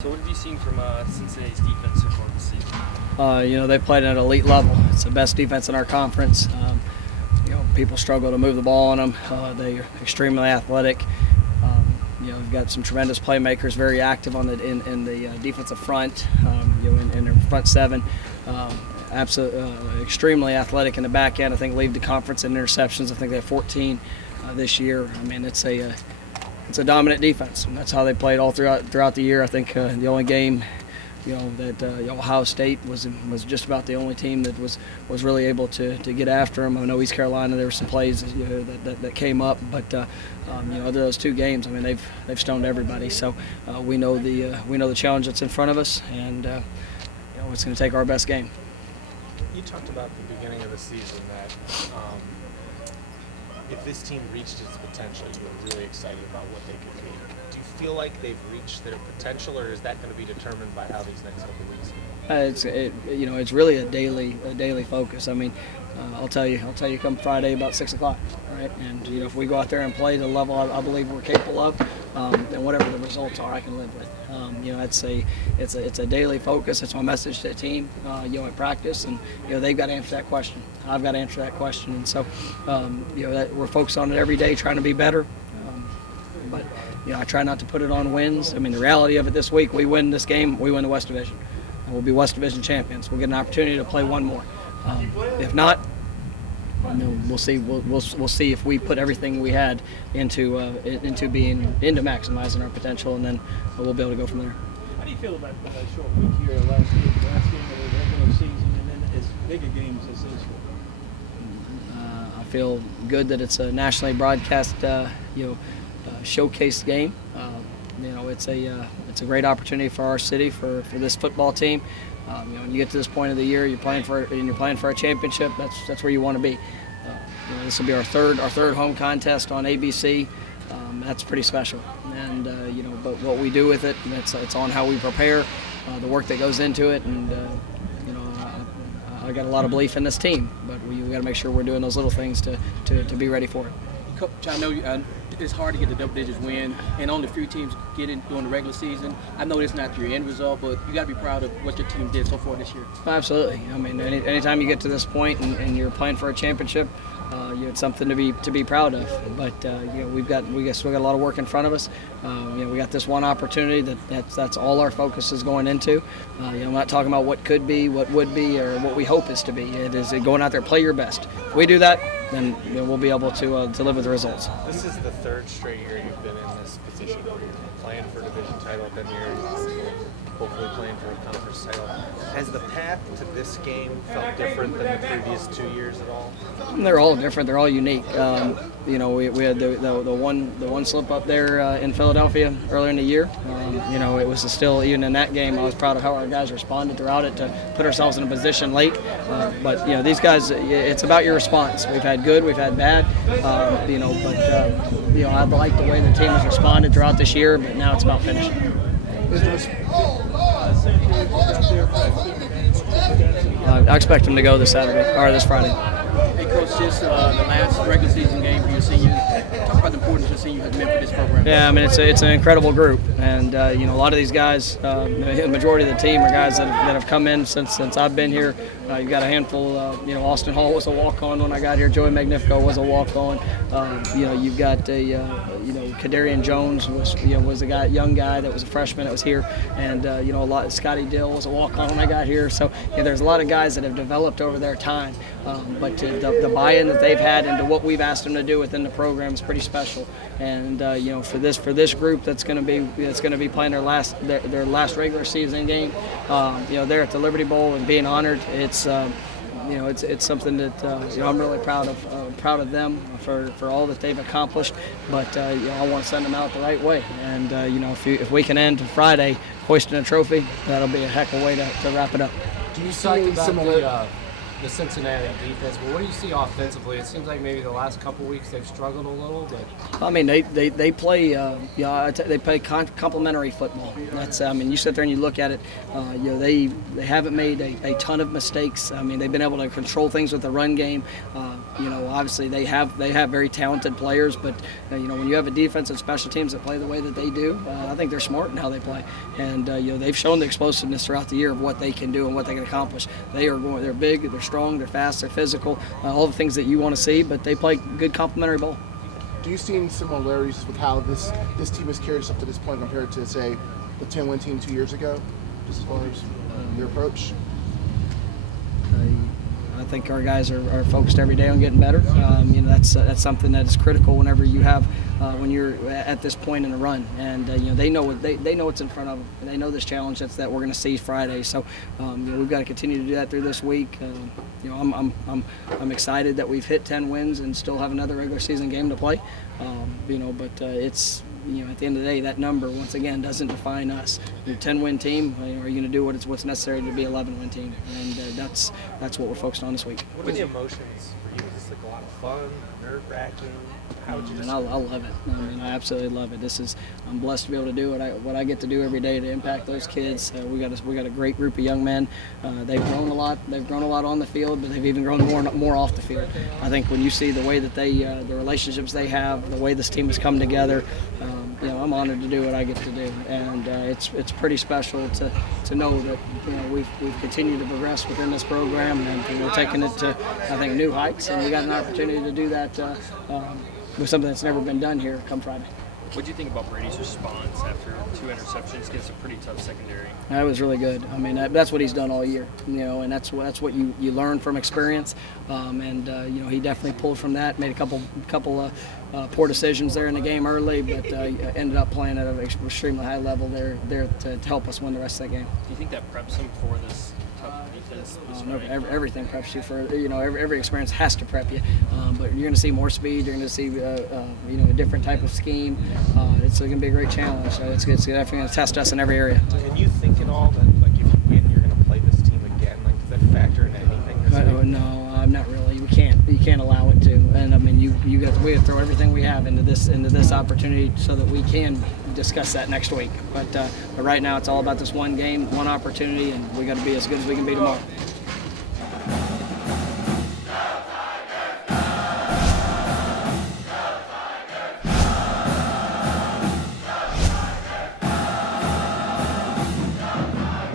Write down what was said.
So what have you seen from Cincinnati's defense so far this season? They played at an elite level. It's the best defense in our conference. People struggle to move the ball on them. They are extremely athletic. We've got some tremendous playmakers, very active in the defensive front. In their front seven. Extremely athletic in the back end. I think lead the conference in interceptions. I think they have 14 this year. I mean, it's a dominant defense, and that's how they played all throughout the year. I think the only game, that Ohio State was just about the only team that was really able to get after them. I know East Carolina, there were some plays that came up, but other those two games, I mean, they've stoned everybody. So we know the challenge that's in front of us, and it's going to take our best game. You talked about the beginning of the season that if this team reached its potential, you were really excited about what they could be. Do you feel like they've reached their potential, or is that going to be determined by how these next couple weeks go? It's really a daily focus. I mean, I'll tell you come Friday about 6 o'clock, right? And if we go out there and play the level I believe we're capable of, then whatever the results are, I can live with. It's a daily focus. It's my message to the team, at practice, and they've got to answer that question. I've got to answer that question, and so that we're focused on it every day, trying to be better. But I try not to put it on wins. I mean, the reality of it this week, we win this game, we win the West Division. And we'll be West Division champions. We'll get an opportunity to play one more. If not, we'll see. We'll see if we put everything we had into maximizing our potential, and then we'll be able to go from there. How do you feel about the short week here last game of the regular season, and then as bigger games as this one? I feel good that it's a nationally broadcast, showcase game. It's a great opportunity for our city, for this football team. When you get to this point of the year, you're playing for a championship. That's where you want to be. This will be our third home contest on ABC. That's pretty special. And but what we do with it, it's on how we prepare, the work that goes into it, and I got a lot of belief in this team. But we got to make sure we're doing those little things to be ready for it. Coach, I know it's hard to get the double digits win, and only a few teams get it during the regular season. I know it's not your end result, but you got to be proud of what your team did so far this year. Absolutely. I mean, anytime you get to this point and you're playing for a championship, it's something to be proud of. But we still got a lot of work in front of us. We got this one opportunity that's all our focus is going into. I'm not talking about what could be, what would be, or what we hope is to be. It is going out there, play your best. If we do that, then we'll be able to deliver the results. This is the third straight year you've been in this position where you're playing for a division title, then you're hopefully playing for a conference title. Has the path to this game felt different than the previous 2 years at all? They're all different. They're all unique. We had the one slip up there in Philadelphia earlier in the year. It was still, even in that game, I was proud of how our guys responded throughout it to put ourselves in a position late. But these guys, it's about your response. We've had good, we've had bad. I like the way the team has responded throughout this year. But now it's about finishing. I expect them to go this Friday. Hey, Coach, just the last regular season game for your seniors. Talk about the importance your seniors have meant for this program. Yeah, I mean, it's an incredible group, and a lot of these guys, the majority of the team are guys that have come in since I've been here. You've got a handful. Austin Hall was a walk-on when I got here. Joey Magnifico was a walk-on. You've got Kadarian Jones was a young guy that was a freshman that was here, and a lot. Scotty Dill was a walk-on when I got here. So there's a lot of guys that have developed over their time, but the buy-in that they've had into what we've asked them to do within the program is pretty special. And for this group that's going to be playing their last regular season game, they're at the Liberty Bowl and being honored. It's something that I'm really proud of them for all that they've accomplished. But I want to send them out the right way. And if we can end Friday hoisting a trophy, that'll be a heck of a way to wrap it up. Do you see the Cincinnati defense, but what do you see offensively? It seems like maybe the last couple weeks they've struggled a little, but I mean, they play they play complementary football. That's I mean, you sit there and you look at it. They haven't made a ton of mistakes. I mean, they've been able to control things with the run game. Obviously they have very talented players, but when you have a defense and special teams that play the way that they do, I think they're smart in how they play, and they've shown the explosiveness throughout the year of what they can do and what they can accomplish. They're big, they're strong, they're fast, they're physical, all the things that you want to see, but they play good complementary ball. Do you see any similarities with how this team has carried us up to this point compared to, say, the 10-win team 2 years ago, just as far as their approach? I think our guys are focused every day on getting better. That's something that is critical whenever you have when you're at this point in the run, and they know what's in front of them. And they know this challenge that we're going to see Friday. So we've got to continue to do that through this week. I'm excited that we've hit 10 wins and still have another regular season game to play. But it's. At the end of the day, that number, once again, doesn't define us. You're a 10-win team. Are you going to do what's necessary to be an 11-win team? And that's what we're focused on this week. What are the emotions for you? Is this like a lot of fun, nerve-wracking? How would you And I love it. I mean, I absolutely love it. I'm blessed to be able to do what I get to do every day to impact those kids. We got a great group of young men. They've grown a lot. They've grown a lot on the field, but they've even grown more off the field. I think when you see the way that the relationships they have, the way this team has come together, I'm honored to do what I get to do, and it's pretty special to know that we've continued to progress within this program, and we're taking it to, I think, new heights, and we got an opportunity to do that with something that's never been done here come Friday. What do you think about Brady's response after 2 interceptions against a pretty tough secondary? That was really good. I mean, that's what he's done all year, and that's what you learn from experience. He definitely pulled from that, made a couple poor decisions there in the game early, but ended up playing at an extremely high level there to help us win the rest of that game. Do you think that preps him for this tough defense? Everything preps you for every experience has to prep you, but you're going to see more speed. You're going to see a different type of scheme. It's going to be a great challenge. So it's definitely going to test us in every area. Can you think at all that if you win, you're going to play this team again? Does that factor into anything this week? No, I'm not really. You can't allow it to. And I mean, we have to throw everything we have into this opportunity so that we can discuss that next week. But right now, it's all about this one game, one opportunity, and we got to be as good as we can be tomorrow.